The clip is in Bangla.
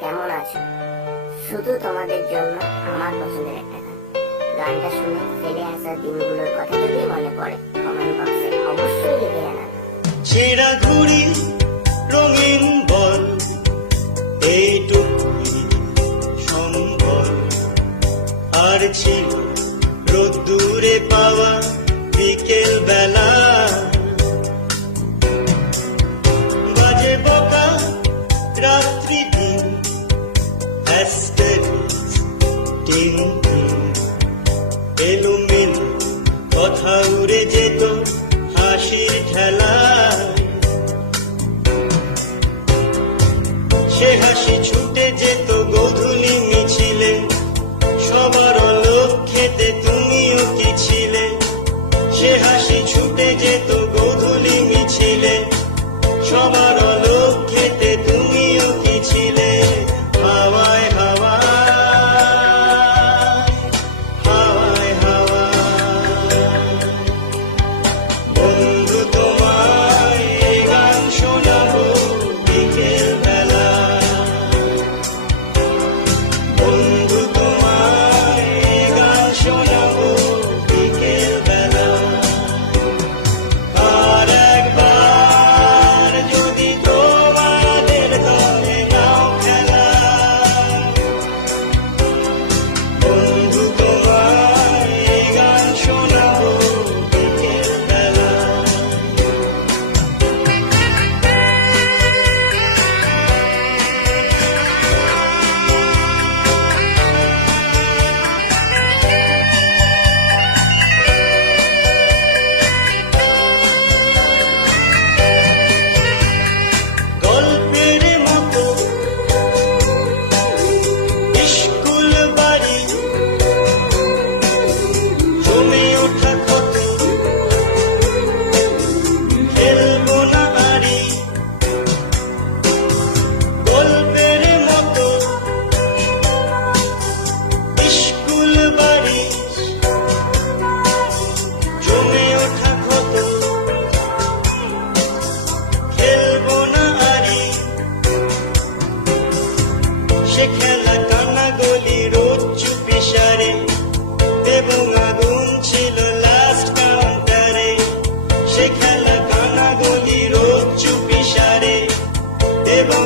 কেমন আছো? শুধু তোমাদের জন্য আমার পছন্দের একটা গান। গানটা শুনে ফেলে আসা দিনগুলোর কথা যদি মনে পড়ে, কমেন্ট বক্সে অবশ্যই লিখে জানাবে। ছেঁড়া ঘুড়ি রঙিন বল, এইটুকুই সম্বল। আর ছিল রোদ্দুরে পাওয়া বিকেল বেলা, বাজে বকা রাত্রি দিন, অ্যাস্টেরিক্স টিনটিন। এলোমেলো কথা উড়ে যেত হাসির ঠেলা, সে হাসি ছুটে যেত গোধূলি মিছিলে। সবার লক্ষ্যেতে তুমিও কি ছিলে? সে হাসি ছুটে যেত গোধূলি মিছিলে। সবার লক্ষ্যেতে তুমিও কি ছিলে? হাওয়ায় হাওয়ায় হাওয়ায় হাওয়ায় বন্ধু তোমায় এই গান শোনাবো বিকেল বেলা। বন্ধু তোমায় এই গান শোনাবো বিকেল বেলা। আর একবার যদি তোমাদের দলে নাও খেলা, বন্ধু তোমায় এই গান শোনাবো বিকেল বেলা। গল্পের মতো স্কুল বাড়ি, জমে ওঠা কত খেলবো না আরি। গল্পের মতো স্কুল বাড়ি, জমে ওঠা কত খেলবো না আরি। সে খেলা কান্না গলি রোদ চুপি সারে, এবং আগুন ছিল লাস্ট কাউন্টারে। সে খেলা কান্না গলি রোদ চুপি সারে, এবং